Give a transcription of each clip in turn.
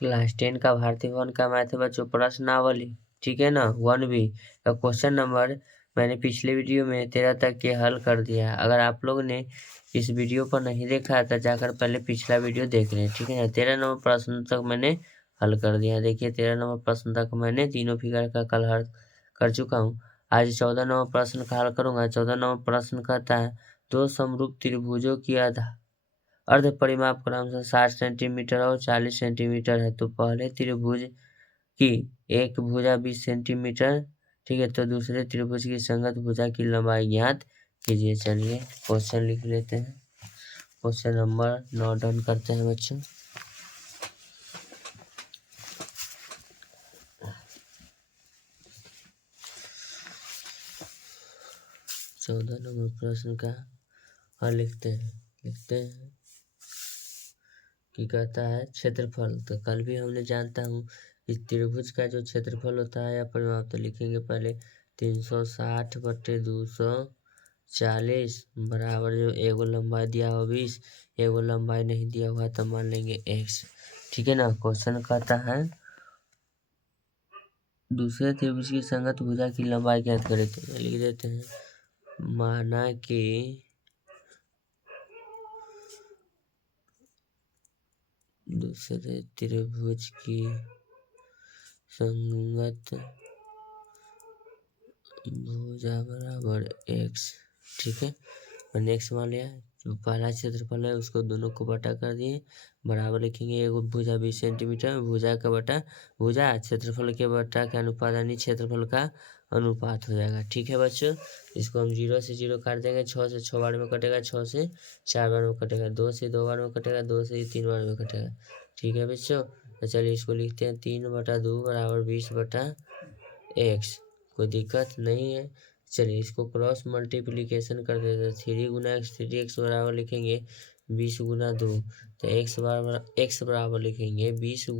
Class 10 का भारतीय भवन का मैथ है बच्चों प्रश्नावली, ठीक है ना। 1B का क्वेश्चन नंबर मैंने पिछले वीडियो में 13 तक के हल कर दिया है। अगर आप लोग ने इस वीडियो पर नहीं देखा है तो जाकर पहले पिछला वीडियो देख लें, ठीक है ना। 13 नंबर प्रश्न तक मैंने हल कर दिया। देखिए 13 नंबर प्रश्न तक मैंने तीनों फिगर का कल हल कर चुका हूँ। आज 14 नंबर प्रश्न का हल करूंगा। 14 नंबर प्रश्न कहता है दो समरूप त्रिभुजों की अर्ध परिमाप क्रमशः 60 सेंटीमीटर और 40 सेंटीमीटर है। तो पहले त्रिभुज की एक भुजा 20 सेंटीमीटर, ठीक है, तो दूसरे त्रिभुज की संगत भुजा की लंबाई ज्ञात कीजिए। चलिए क्वेश्चन लिख लेते हैं। क्वेश्चन नंबर 9 डन करते हैं बच्चों। चौदह नंबर प्रश्न का हल लिखते हैं कि कहता है क्षेत्रफल। तो कल भी हमने जानता हूँ कि त्रिभुज का जो क्षेत्रफल होता है या परिमाप, तो लिखेंगे पहले 360/240 बराबर जो एगो लंबाई दिया हुआ 20, एगो लंबाई नहीं दिया हुआ तो मान लेंगे x, ठीक है ना। क्वेश्चन कहता है दूसरे त्रिभुज की संगत भुजा की लंबाई ज्ञात करें। तो लिख देते हैं माना कि दूसरे त्रिभुज की संगत भुजा बराबर x, ठीक है। मैंने x मान लिया। जो पहला क्षेत्रफल है उसको दोनों को बटा कर दिए, बराबर लिखेंगे एगो भुजा 20 सेंटीमीटर, भुजा का बटा भुजा क्षेत्रफल के बटा के अनुपात यानी क्षेत्रफल का अनुपात हो जाएगा, ठीक है बच्चों। इसको हम 0 से 0 काट देंगे, 6 से 6 बार में कटेगा, 6 से 4 बार में कटेगा, 2 से 2 बार में कटेगा, 2 से 3 बार में कटेगा, ठीक है बच्चों। तो चलिए इसको लिखते हैं 3/2 बराबर 20/x। कोई दिक्कत नहीं है। चलिए इसको क्रॉस मल्टीप्लीकेशन कर देते हैं। 3 × 3x बराबर लिखेंगे 20 × 2, तो x बराबर लिखेंगे 20 ×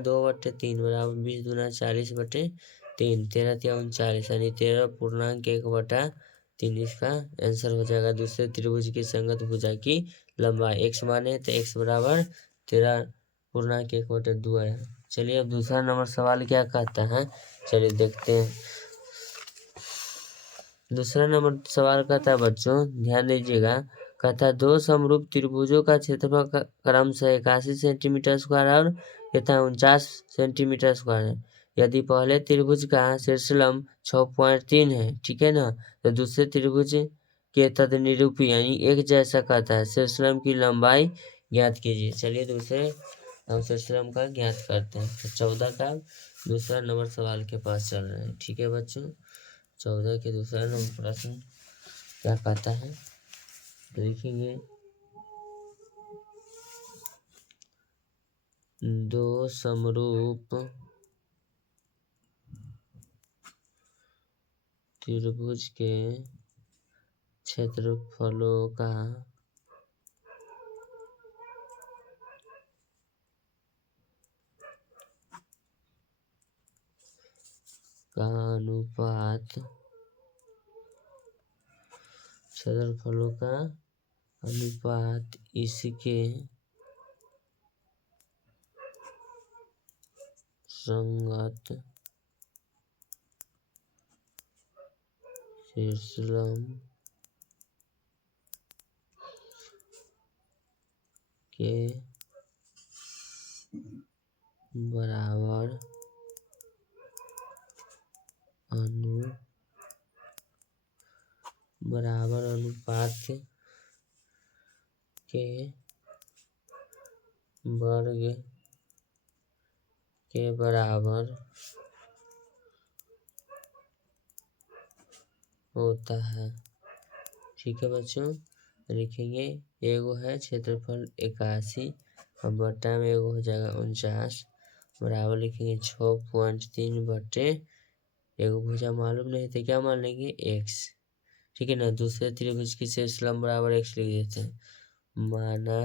2/3 बराबर 20 × 40/3, 13 × 39 यानी 13.1/3 इसका आंसर हो जाएगा। दूसरे त्रिभुज की संगत भुजा की लंबाई x माने तो x बराबर 13.1/2 है। चलिए अब दूसरा नंबर सवाल क्या कहता है, चलिए देखते हैं। दूसरा नंबर सवाल कहता है बच्चों ध्यान दीजिएगा, कहता है दो समरूप त्रिभुजों का क्षेत्रफल क्रमशः 81 सेंटीमीटर स्क्वायर और कहता है 49 सेंटीमीटर स्क्वायर है। यदि पहले त्रिभुज का शीर्षलंब 6.3 है, ठीक है ना, तो दूसरे त्रिभुज के तदनिरूपी यानी एक जैसा कहता है शीर्षलंब की लंबाई ज्ञात कीजिए। चलिए दूसरे शीर्षलंब का ज्ञात करते हैं। तो 14 का दूसरा नंबर सवाल के पास चल रहे हैं, ठीक है बच्चों। 14 के दूसरा नंबर प्रश्न क्या कहता है, लिखेंगे दो समरूप त्रिभुज के क्षेत्रफलों का अनुपात, क्षेत्रफलों का अनुपात इसके संगत शीर्षलंब के बराबर अनुपात के वर्ग के बराबर होता है, ठीक है बच्चों। लिखेंगे एगो है क्षेत्रफल 81 और बटा में एगो हो जाएगा 49 बराबर लिखेंगे 6.3 एगो भुजा मालूम नहीं थे क्या मान लेंगे x, ठीक है ना। दूसरे त्रिभुज की शीर्षलंब बराबर x लिख देते हैं। माना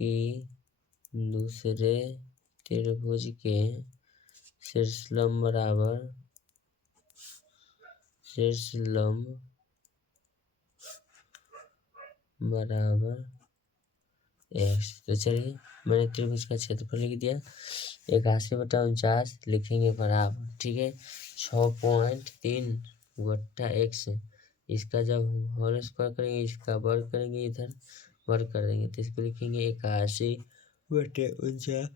कि दूसरे त्रिभुज के शीर्षलंब बराबर एक्स। तो चलिए मैंने त्रिभुज का क्षेत्रफल लिख दिया 81/49 लिखेंगे बराबर, ठीक है 6.3/x। इसका जब हम होल स्क्वायर करेंगे इसका वर्ग करेंगे, इधर वर्ग कर देंगे तो इसको लिखेंगे 81/49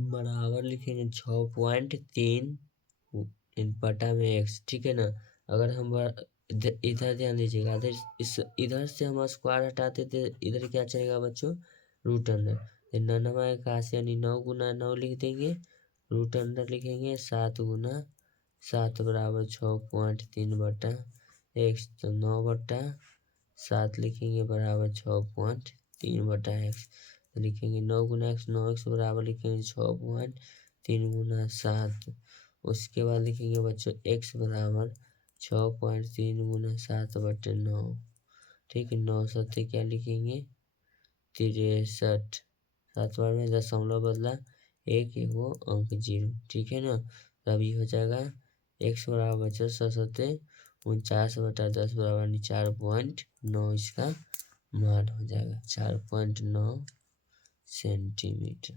बराबर लिखेंगे 6.3/x, ठीक है ना। अगर हम इधर ध्यान दीजिएगा, इधर से हम स्क्वायर हटाते थे, इधर क्या चलेगा बच्चों, रूट अंडर। 9 यानी 9 × 9 लिख देंगे, रूट अंडर लिखेंगे 7 × 7 बराबर 6.3/x। तो 9/7 लिखेंगे बराबर 6.3/x। तो लिखेंगे 9 × x 9x बराबर लिखेंगे 6.3 × 7। उसके बाद लिखेंगे बच्चों x बराबर 6.3 × 7/9, ठीक है। 9 सत्ते क्या लिखेंगे 63। 7 बार में दशमलव बदला, एक वो अंक 0, ठीक है ना। तब ये हो जाएगा x बराबर बच्चों 49/10 बराबर 4.9, इसका मान हो जाएगा 4.9 सेंटीमीटर।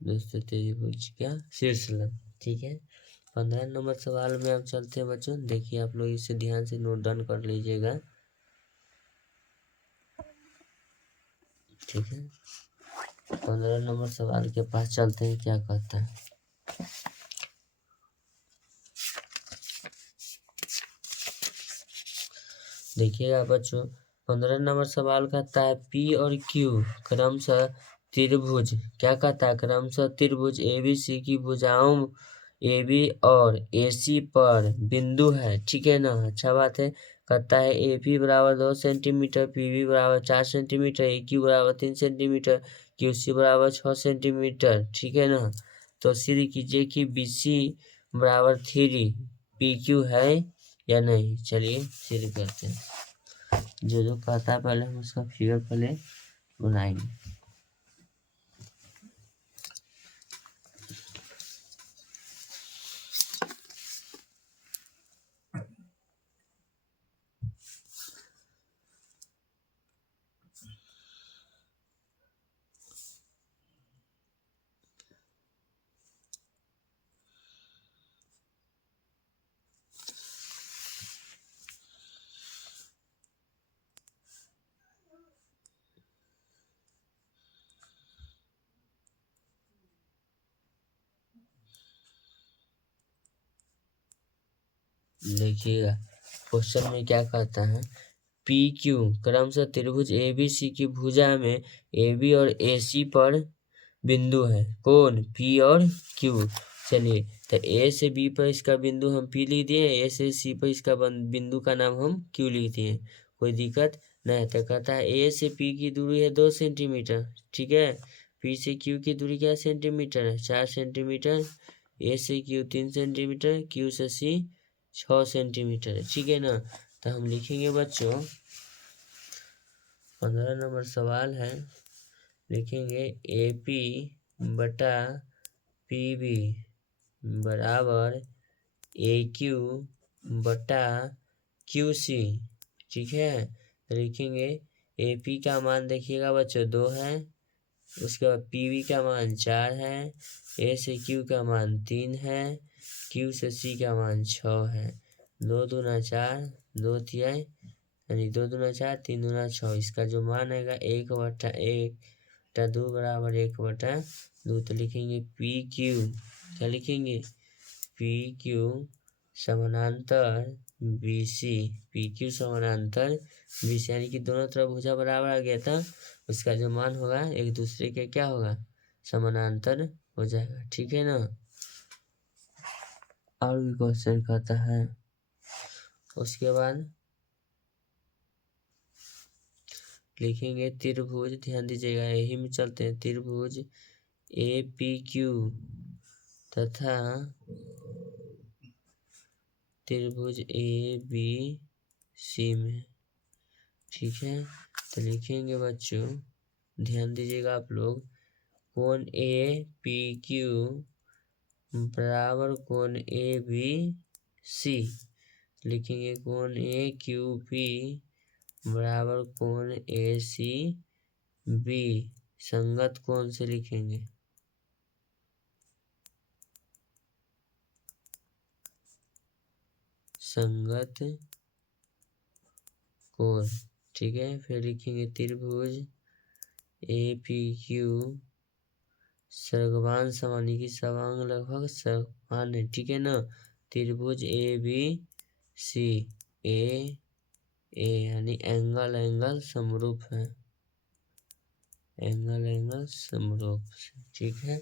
दोस्तों त्रिभुज का शीर्ष लंब, ठीक है। 15 नंबर सवाल में आप चलते हैं बच्चों, देखिए आप लोग इसे ध्यान से नोट डाउन कर लीजिएगा, ठीक है। 15 नंबर सवाल के पास चलते हैं, क्या कहता है। देखिएगा बच्चों 15 नंबर सवाल कहता है P और Q क्रमशः त्रिभुज, क्या कहता है, क्रमशः त्रिभुज ABC की भुजाओं AB और AC पर बिंदु है, ठीक है ना। अच्छा बात है। कहता है AP बराबर 2 सेंटीमीटर, PB बराबर 4 सेंटीमीटर, AQ बराबर 3 सेंटीमीटर, QC बराबर 6 सेंटीमीटर, ठीक है ना। तो सिद्ध कीजिए कि BC बराबर 3 PQ है या नहीं। चलिए सिद्ध करते हैं। जो कहता है पहले हम उसका फिगर पहले बनाएंगे। देखिएगा क्वेश्चन में क्या कहता है, पी क्यू क्रमशः त्रिभुज ABC की भुजा में AB और AC पर बिंदु है, कौन, P और Q। चलिए तो A से B पर इसका बिंदु हम P लिख दिए, A से C पर इसका बिंदु का नाम हम Q लिख दिए, कोई दिक्कत नहीं। तो कहता है A से P की दूरी है 2 सेंटीमीटर, ठीक है। P से Q की दूरी क्या सेंटीमीटर है, 4 सेंटीमीटर। A से Q 3 सेंटीमीटर, Q से C 6 सेंटीमीटर है, ठीक है ना। तो हम लिखेंगे बच्चों 15 नंबर सवाल है, लिखेंगे AP बटा PB बराबर AQ बटा QC, ठीक है। तो लिखेंगे AP का मान देखिएगा बच्चों 2 है, उसके बाद PB का मान 4 है, A से Q का मान 3 है, Q से C का मान 6 है। 2 दूना 4, 2 तिया यानी 2 दूना 4, 3 दूना 6, इसका जो मान आएगा 1/1/2 बराबर 1/2। तो लिखेंगे PQ, क्या लिखेंगे PQ समानांतर BC, PQ समानांतर BC, यानी कि दोनों तरफ भुजा बराबर आ गया था, उसका जो मान होगा एक दूसरे के क्या होगा, समानांतर हो जाएगा, ठीक है ना। और भी क्वेश्चन कहता है, उसके बाद लिखेंगे त्रिभुज, ध्यान दीजिएगा यही में चलते हैं, त्रिभुज APQ तथा त्रिभुज ABC में, ठीक है। तो लिखेंगे बच्चों ध्यान दीजिएगा आप लोग, कोण APQ बराबर कोण ABC, लिखेंगे कोण AQP बराबर कोण ए सी बी संगत कोण से लिखेंगे, संगत कोण। ठीक है, फिर लिखेंगे त्रिभुज ए पी क्यू सर्गवान समान की सवांग लगभग समान है। ठीक है ना, त्रिभुज ए बी सी ए यानी एंगल समरूप है, एंगल समरूप। ठीक है,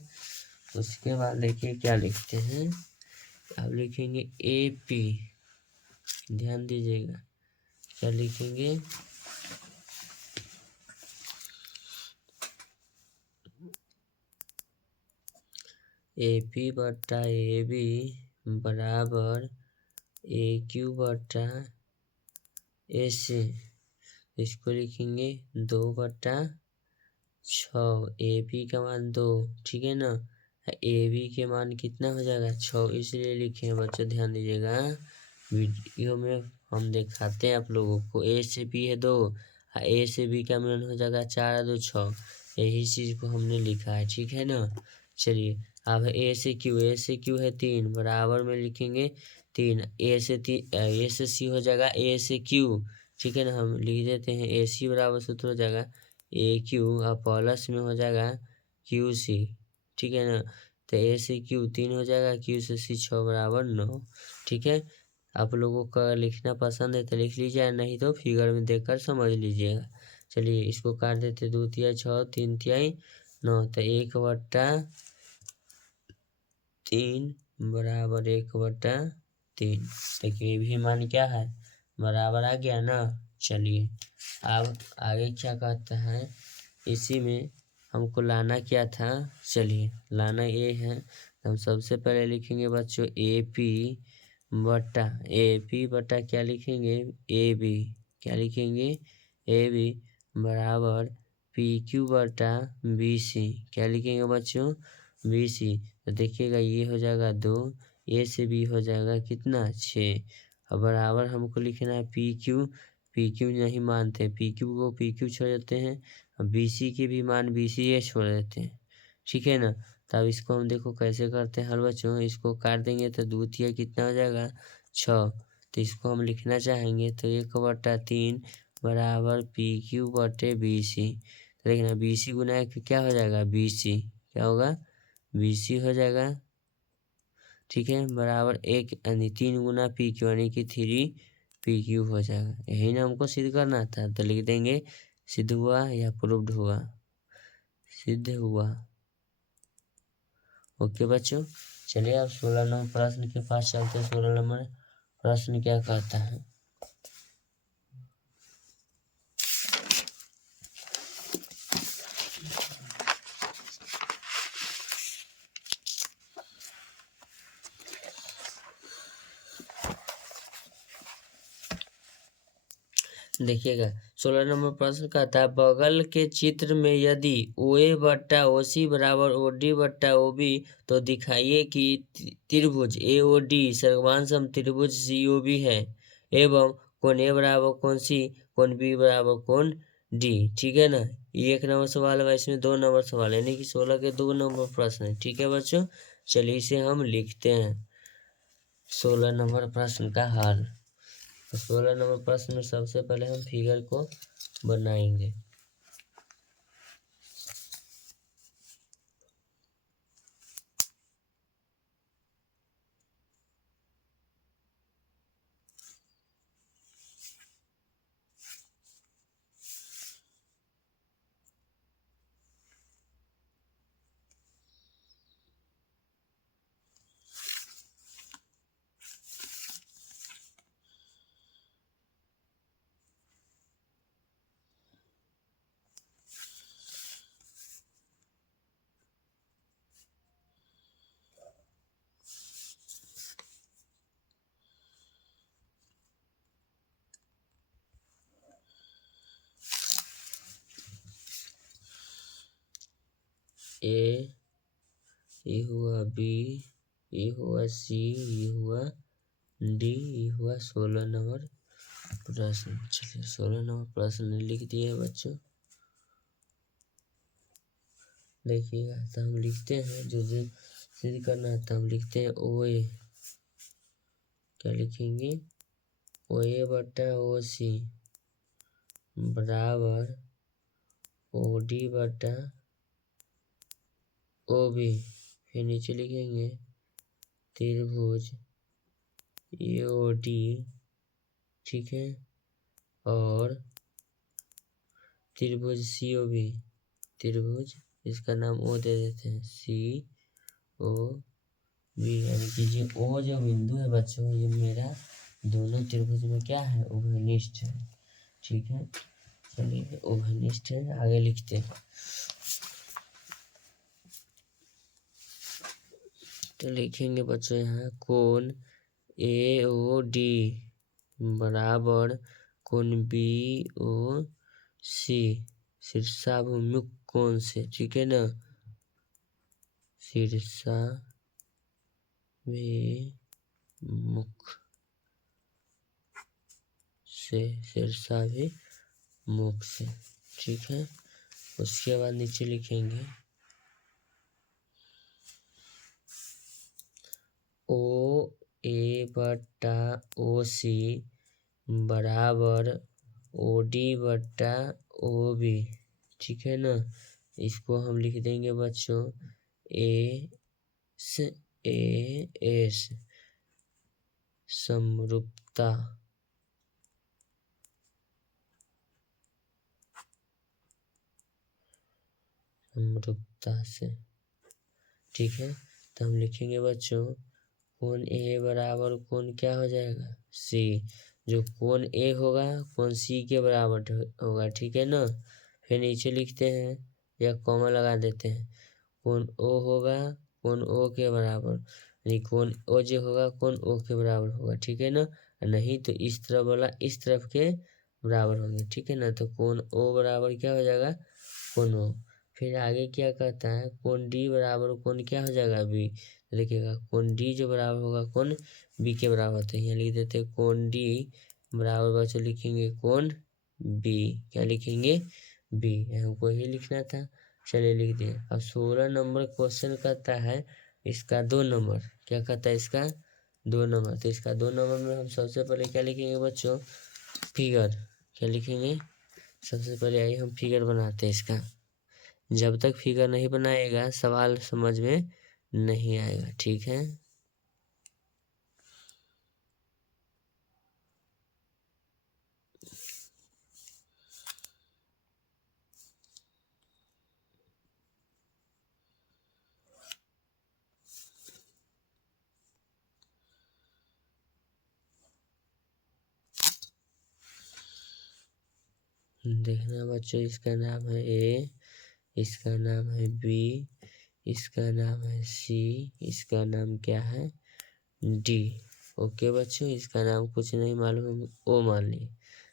उसके बाद देखिए क्या लिखते हैं, अब लिखेंगे ए पी, ध्यान दीजिएगा क्या लिखेंगे, ए पी बट्टा ए बी बराबर ए क्यू बट्टा ए सी, इसको लिखेंगे 2/6, ए पी का मान 2। ठीक है ना, ए बी के मान कितना हो जाएगा 6, इसलिए लिखे हैं बच्चों, ध्यान दीजिएगा। वीडियो में हम दिखाते हैं आप लोगों को, ए से बी है 2, ए से बी का मान हो जाएगा 4 2 6, यही चीज को हमने लिखा है। ठीक है ना, चलिए अब ए से क्यू है 3, बराबर में लिखेंगे 3, ए से सी हो जाएगा ए से क्यू। ठीक है ना, हम लिख देते हैं ए सी बराबर सूत्र हो जाएगा ए क्यू और प्लस में हो जाएगा क्यू सी। ठीक है ना, तो ए से क्यू 3 हो जाएगा, क्यू से सी 6 बराबर 9। ठीक है, आप लोगों का लिखना पसंद है तो लिख लीजिए, नहीं तो फिगर में देखकर समझ लीजिएगा। चलिए इसको काट देते, 2 तिहाई 6, 3 तिहाई 9, तो 1/3 बराबर 1/3। देखिए ये भी मान क्या है, बराबर आ गया ना। चलिए अब आगे क्या कहता है, इसी में हमको लाना क्या था, चलिए लाना ये है, हम सबसे पहले लिखेंगे बच्चों ए पी बटा क्या लिखेंगे ए बी, क्या लिखेंगे ए बी बराबर पी क्यू बटा बी सी, क्या लिखेंगे बच्चों बी सी। तो देखिएगा ये हो जाएगा 2, ए से बी हो जाएगा कितना 6, और बराबर हमको लिखना है पी क्यू नहीं मानते, पी क्यू को पी क्यू छोड़ देते हैं, और बी सी के भी मान बी सी ए छोड़ देते हैं। ठीक है ना, तब इसको हम देखो कैसे करते हैं हर बच्चों, इसको काट देंगे तो 2 तिहाई कितना हो जाएगा 6, तो इसको हम लिखना चाहेंगे तो 1/3 बराबर पी क्यू बटे बी सी। तो देखना बी सी गुना क्या हो जाएगा बी सी, क्या होगा बी सी हो जाएगा। ठीक है, बराबर 1 यानी 3 गुना पी क्यू यानी कि 3 पी क्यू हो जाएगा। यही ना हमको सिद्ध करना था, तो लिख देंगे सिद्ध हुआ या प्रूव्ड हुआ, सिद्ध हुआ। ओके बच्चों, चलिए अब 16 नंबर प्रश्न के पास चलते हैं। 16 नंबर प्रश्न क्या कहता है, देखिएगा 16 नंबर प्रश्न कहता है, बगल के चित्र में यदि ओ ए बट्टा ओ सी बराबर ओ डी बट्टा ओ बी, तो दिखाइए कि त्रिभुज ए ओ डी सर्वसम समत्रिभुज सी ओ बी है, एवं कोण ए बराबर कोण सी, कोण बी बराबर कोण डी। ठीक है ना, ये 1 नंबर सवाल है, इसमें 2 नंबर सवाल है, यानी कि 16 के 2 नंबर प्रश्न है। ठीक है बच्चों, चलिए इसे हम लिखते हैं 16 नंबर प्रश्न का हल। 16 नंबर प्रश्न में सबसे पहले हम फिगर को बनाएंगे। ये हुआ बी, ये हुआ सी, ये हुआ डी, ये हुआ 16 नंबर प्रश्न। चलिए 16 नंबर प्रश्न लिख दिए है बच्चों। देखिएगा तो हम लिखते हैं जो सिद्ध करना है तो हम लिखते हैं ओ ए। क्या लिखेंगे? ओ ए बटा ओ सी बराबर ओ डी बटा ओ बी। फिर नीचे लिखेंगे त्रिभुज ए ओ डी, ठीक है, और त्रिभुज सी ओ बी। त्रिभुज इसका नाम ओ दे देते हैं, सी ओ बी, यानी कि जो ओ जो बिंदु है बच्चों ये मेरा दोनों त्रिभुज में क्या है? उभयनिष्ठ है, ठीक है। चलिए उभयनिष्ठ है, आगे लिखते हैं। तो लिखेंगे बच्चों यहाँ कोण ए ओ डी बराबर कोण बी ओ सी शीर्षाभिमुख कोण से, ठीक है ना, शीर्षाभिमुख से, शीर्षाभिमुख से, ठीक है। उसके बाद नीचे लिखेंगे ओ ए बटा ओ सी बराबर ओ डी बटा ओ बी, ठीक है ना। इसको हम लिख देंगे बच्चों एस ए एस समरूपता, समरूपता से, ठीक है। तो हम लिखेंगे बच्चों कोण ए बराबर कोण क्या हो जाएगा? सी। जो कोण ए होगा कोण सी के बराबर होगा, ठीक है ना। फिर नीचे लिखते हैं या कॉमा लगा देते हैं, कोण ओ होगा कोण ओ के बराबर, यानी कोण ओ जो होगा कोण ओ के बराबर होगा, ठीक है ना। नहीं तो इस तरफ वाला इस तरफ के बराबर होंगे, ठीक है ना। तो कोण ओ बराबर क्या हो जाएगा? कोण ओ। फिर आगे क्या कहता है? कोण डी बराबर कोण क्या हो जाएगा? बी। देखिएगा कोण डी जो बराबर होगा कोण बी के बराबर होता है, यहाँ लिख देते हैं कोण डी बराबर बच्चों लिखेंगे कोण बी। क्या लिखेंगे? बी। हमको ही लिखना था, चलिए लिख दिए। अब 16 नंबर क्वेश्चन कहता है इसका 2 नंबर, क्या कहता है इसका 2 नंबर। तो इसका 2 नंबर में हम सबसे पहले क्या लिखेंगे बच्चों? फिगर। क्या लिखेंगे? सबसे पहले आइए हम फिगर बनाते हैं इसका। जब तक फिगर नहीं बनाएगा सवाल समझ में नहीं आएगा, ठीक है। देखना बच्चों, इसका नाम है ए, इसका नाम है बी, इसका नाम है सी, इसका नाम क्या है? डी। ओके बच्चों, इसका नाम कुछ नहीं मालूम है ओ मान लिए।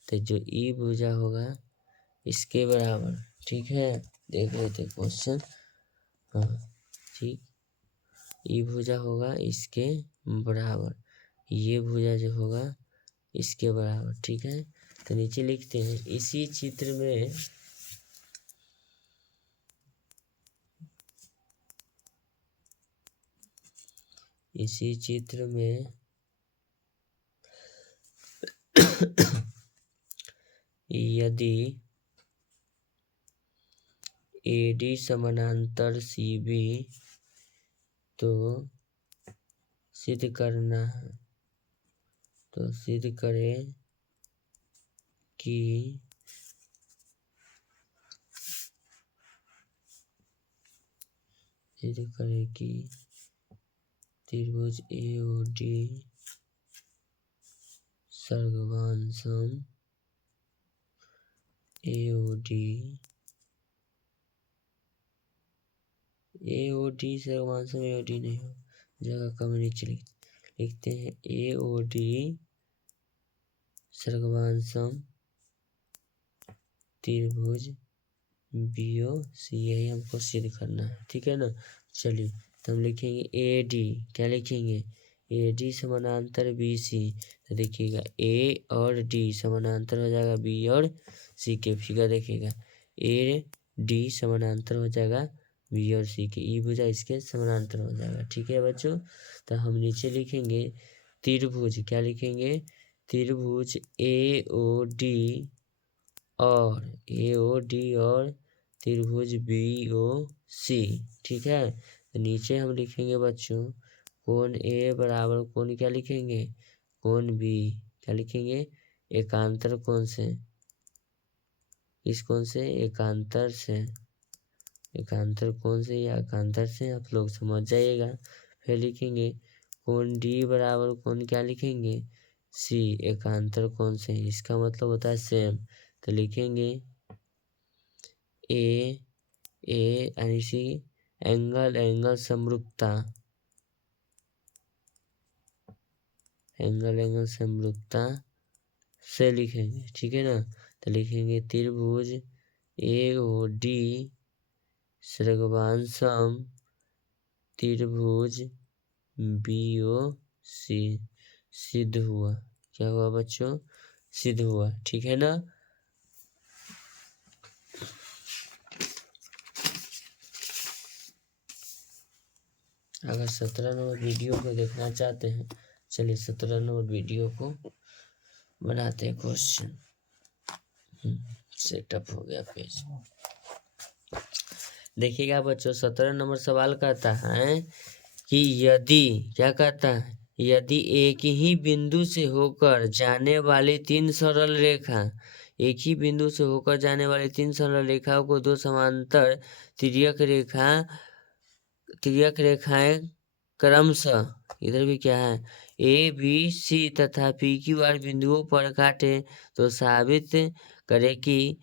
तो जो ई भुजा होगा इसके बराबर, ठीक है। देख लेते क्वेश्चन, हाँ ठीक, ई भुजा होगा इसके बराबर, ये भुजा जो होगा इसके बराबर, ठीक है। तो नीचे लिखते हैं इसी चित्र में यदि AD समानांतर CB तो सिद्ध करना है, तो सिद्ध करें कि त्रिभुज AOD सर्गवांशम AOD सर्गवांशम AOD नहीं हो, जगह कम नीचे लिखते हैं AOD सर्गवांशम त्रिभुज BOC, यही हमको सिद्ध करना है, ठीक है ना। चलिए तो हम लिखेंगे AD, क्या लिखेंगे? ए डी समानांतर बी सी, तो देखिएगा ए और डी समानांतर हो जाएगा बी और सी के। फिगर देखिएगा ए डी समानांतर हो जाएगा बी और सी के, ई भुजा इसके समानांतर हो जाएगा। ठीक है बच्चों, तो हम नीचे लिखेंगे त्रिभुज, क्या लिखेंगे, त्रिभुज ए ओ डी और त्रिभुज बी ओ सी। ठीक है, तो नीचे हम लिखेंगे बच्चों कोण ए बराबर कोण क्या लिखेंगे, कोण बी, क्या लिखेंगे, एकांतर कोण से, इस कोण से, एकांतर से, एकांतर कोण से या एकांतर से, आप लोग समझ जाइएगा। फिर लिखेंगे कोण डी बराबर कोण क्या लिखेंगे, सी, एकांतर कोण से, इसका मतलब होता है सेम। तो लिखेंगे ए यानी सी एंगल समरूपता, एंगल समरूपता से लिखेंगे। ठीक है ना, तो लिखेंगे त्रिभुज ए ओ डी सर्गवान सम त्रिभुज बी ओ सी, सिद्ध हुआ। क्या हुआ बच्चों, सिद्ध हुआ। ठीक है ना, अगर 17 नंबर वीडियो को देखना चाहते हैं, चलिए 17 नंबर वीडियो को बनाते हैं क्वेश्चन। सेटअप हो गया पेज। देखिएगा बच्चों 17 नंबर सवाल कहता है कि यदि, क्या कहता है, यदि एक ही बिंदु से होकर जाने वाली तीन सरल रेखा, एक ही बिंदु से होकर जाने वाली तीन सरल रेखाओं को दो समांतर तिर्यक रेखाएं क्रमशः, इधर भी क्या है, ए बी सी तथा पी क्यू आर बिंदुओं पर काटे, तो साबित करे कि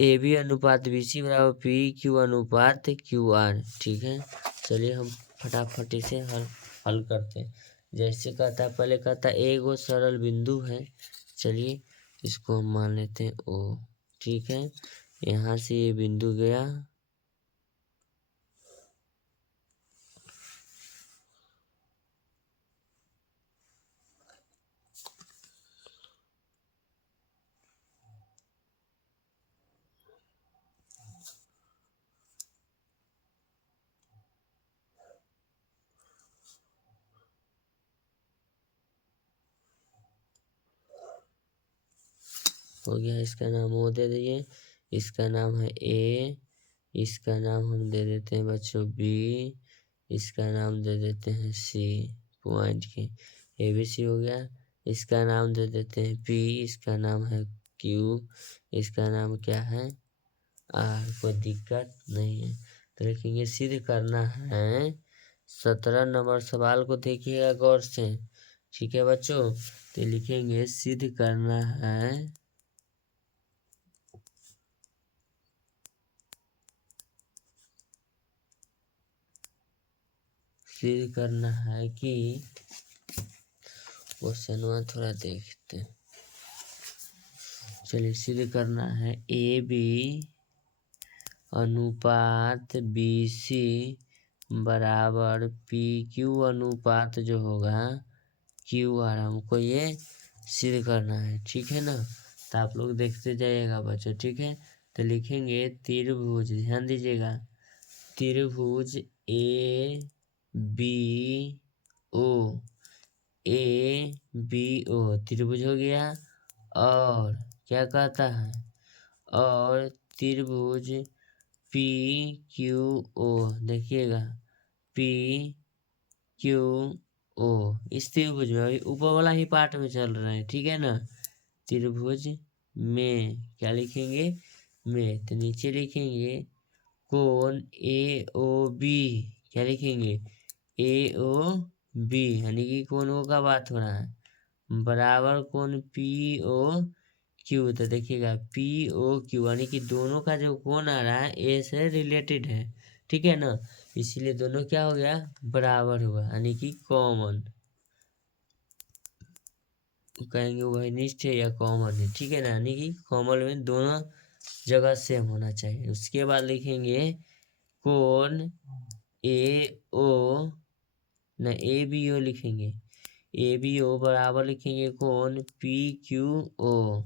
ए बी अनुपात बी सी बराबर पी क्यू अनुपात क्यू आर। ठीक है, चलिए हम फटाफट इसे हल करते हैं। जैसे कहता है, पहले कहता है एक वो सरल बिंदु है, चलिए इसको हम मान लेते हैं ओ। ठीक है, यहाँ से ये बिंदु गया, हो गया, इसका नाम ओ दे दिए, इसका नाम है ए, इसका नाम हम दे देते हैं बच्चों बी, इसका नाम दे देते हैं सी, पॉइंट के ए बी सी हो गया। इसका नाम दे देते हैं पी, इसका नाम है क्यू, इसका नाम क्या है आर, कोई दिक्कत नहीं है। तो लिखेंगे सिद्ध करना है, 17 नंबर सवाल को देखिएगा गौर से। ठीक है बच्चों, तो लिखेंगे सिद्ध करना है, सिद्ध करना है कि, क्वेश्चन थोड़ा देखते हैं। चलिए सिद्ध करना है ए बी अनुपात बी सी बराबर पी क्यू अनुपात जो होगा क्यू आर, हमको ये सिद्ध करना है। ठीक है ना, तो आप लोग देखते जाइएगा बच्चों। ठीक है, तो लिखेंगे त्रिभुज, ध्यान दीजिएगा, त्रिभुज A B O, A B O त्रिभुज हो गया, और क्या कहता है, और त्रिभुज पी क्यू ओ, देखिएगा पी क्यू ओ, इस त्रिभुज में अभी ऊपर वाला ही पार्ट में चल रहा है। ठीक है ना, त्रिभुज में क्या लिखेंगे, में, तो नीचे लिखेंगे कोण ए ओ बी, क्या लिखेंगे, ए ओ बी, यानी कि कोणों का बात हो रहा है, बराबर कोण पी ओ क्यू। तो देखिएगा पी ओ क्यू यानी कि दोनों का जो कोण आ रहा है ए से रिलेटेड है। ठीक है ना, इसीलिए दोनों क्या हो गया, बराबर हुआ, यानी कि कॉमन, कहेंगे वही निष्ठ है या कॉमन है। ठीक है ना, यानी कि कॉमन में दोनों जगह सेम होना चाहिए। उसके बाद लिखेंगे कोण ए ओ न ABO लिखेंगे, ABO बराबर लिखेंगे कौन, PQO,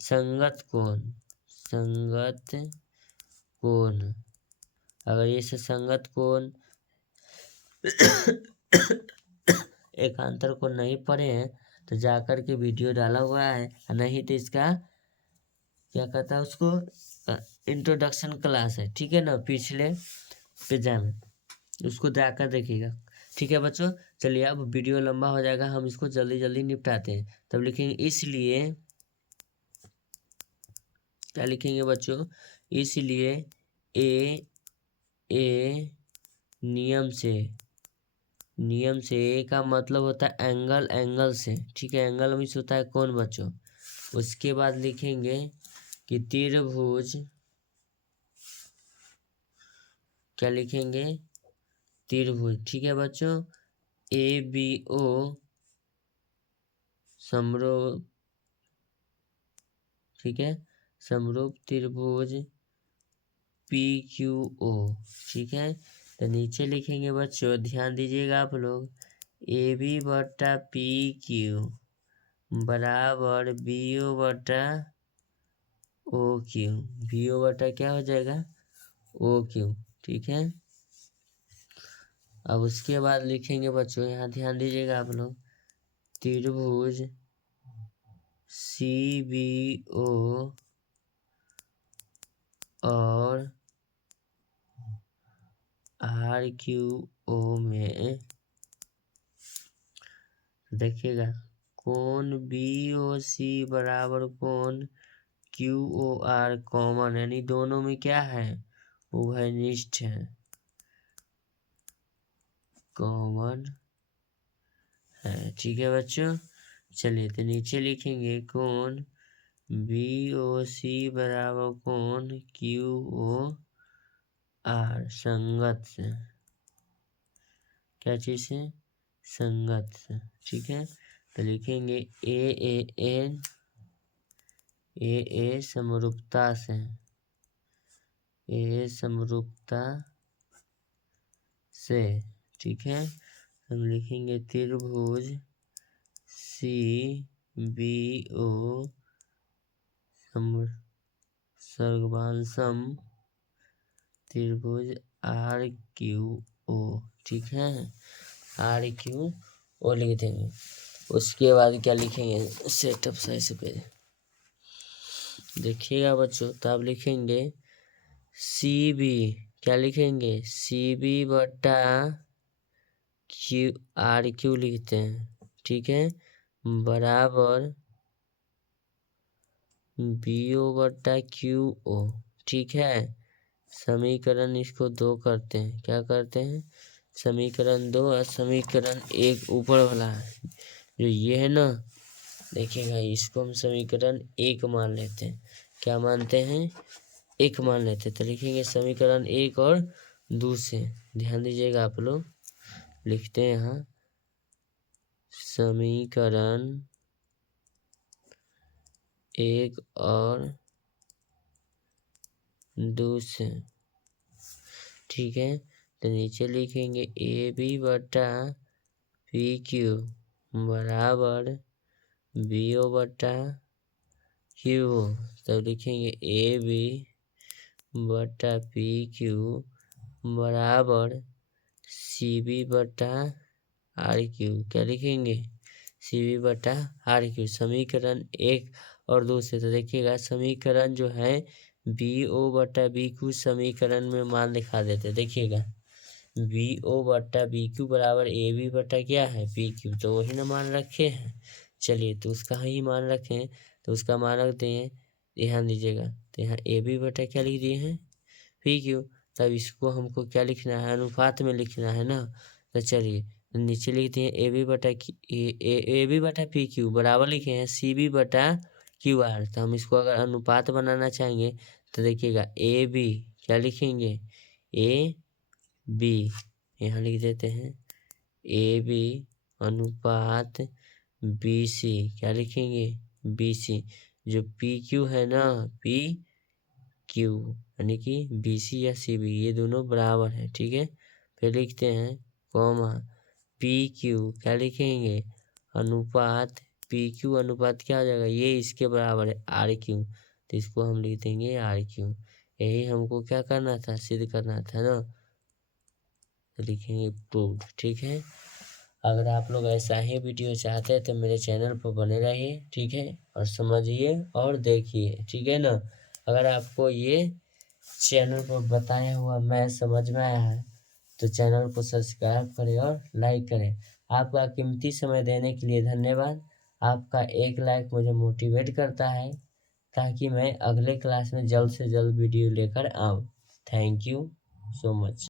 संगत कोण। अगर ये संगत कोण एकांतर को नहीं पढ़े हैं तो जाकर के वीडियो डाला हुआ है, नहीं तो इसका क्या कहता है उसको, इंट्रोडक्शन क्लास है, ठीक है ना, पिछले पेजा में, उसको जाकर देखिएगा। ठीक है बच्चों, चलिए अब वीडियो लंबा हो जाएगा, हम इसको जल्दी जल्दी निपटाते हैं। तब लिखेंगे इसलिए, क्या लिखेंगे बच्चों, इसलिए ए नियम से, ए का मतलब होता है एंगल से, ठीक है, एंगल मीन्स होता है कौन बच्चों। उसके बाद लिखेंगे कि त्रिभुज, क्या लिखेंगे, त्रिभुज, ठीक है बच्चों, ABO समरूप, ठीक है, समरूप त्रिभुज PQO, ठीक है। तो नीचे लिखेंगे बच्चों, ध्यान दीजिएगा आप लोग, AB बटा PQ बराबर BO बटा OQ, BO बटा क्या हो जाएगा, OQ, ठीक है। अब उसके बाद लिखेंगे बच्चों, यहाँ ध्यान दीजिएगा आप लोग, त्रिभुज CBO और RQO में देखिएगा कोण BOC बराबर कोण QOR कॉमन, यानी दोनों में क्या है, उभयनिष्ठ है, कॉमन है, ठीक है बच्चों। चलिए तो नीचे लिखेंगे कोण BOC बराबर कोण QOR संगत से, क्या चीज से, संगत से, ठीक है। तो लिखेंगे AA समरूपता से, AA समरूपता से, ठीक है। हम लिखेंगे त्रिभुज CBO सर्वांशम त्रिभुज RQO, ठीक है, RQO लिख देंगे। उसके बाद क्या लिखेंगे, सेटअप साइज पे देखिएगा बच्चों, तब लिखेंगे CB, क्या लिखेंगे, CB बटा RQ लिखते हैं, ठीक है, बराबर BO बटा QO, ठीक है। समीकरण इसको 2 करते हैं, क्या करते हैं, समीकरण 2 और समीकरण 1 ऊपर वाला है जो ये है ना, देखिएगा इसको हम समीकरण 1 मान लेते हैं, क्या मानते हैं, 1 मान लेते हैं। तो लिखेंगे समीकरण 1 और 2 से, ध्यान दीजिएगा आप लोग, लिखते हैं यहाँ समीकरण 1 और 2 से, ठीक है। तो नीचे लिखेंगे AB बटा PQ बराबर BO बटा QO, तब लिखेंगे AB बटा PQ बराबर CB बटा RQ, क्या लिखेंगे, CB बटा RQ, समीकरण 1 और 2 से। तो देखिएगा समीकरण जो है BO बटा BQ समीकरण में मान दिखा देते, देखिएगा BO बटा BQ बराबर AB बटा क्या है PQ, तो वही ना मान रखे हैं। चलिए तो उसका ही मान रखें, तो उसका मान रखते हैं, ध्यान दीजिएगा, तो यहाँ AB बटा क्या लिख दिए हैं PQ, तब इसको हमको क्या लिखना है, अनुपात में लिखना है ना। तो चलिए नीचे लिखते हैं AB बटा PQ बराबर लिखे हैं CB बटा QR, तो हम इसको अगर अनुपात बनाना चाहेंगे तो देखिएगा AB क्या लिखेंगे, AB यहाँ लिख देते हैं AB अनुपात BC, क्या लिखेंगे BC, जो PQ है ना PQ, यानी कि BC या CB ये दोनों बराबर है, ठीक है। फिर लिखते हैं कॉमा पी क्यू क्या लिखेंगे, अनुपात पी क्यू अनुपात क्या हो जाएगा, ये इसके बराबर है आर क्यू, तो इसको हम लिख देंगे आर क्यू। यही हमको क्या करना था, सिद्ध करना था ना, तो लिखेंगे प्रूव्ड। ठीक है, अगर आप लोग ऐसा ही वीडियो चाहते हैं तो मेरे चैनल पर बने रहिए, ठीक है, और समझिए और देखिए, ठीक है ना। अगर आपको ये चैनल पर बताया हुआ मैथ समझ में आया है तो चैनल को सब्सक्राइब करें और लाइक करें। आपका कीमती समय देने के लिए धन्यवाद। आपका एक लाइक मुझे मोटिवेट करता है ताकि मैं अगले क्लास में जल्द से जल्द वीडियो लेकर आऊँ। Thank you so much.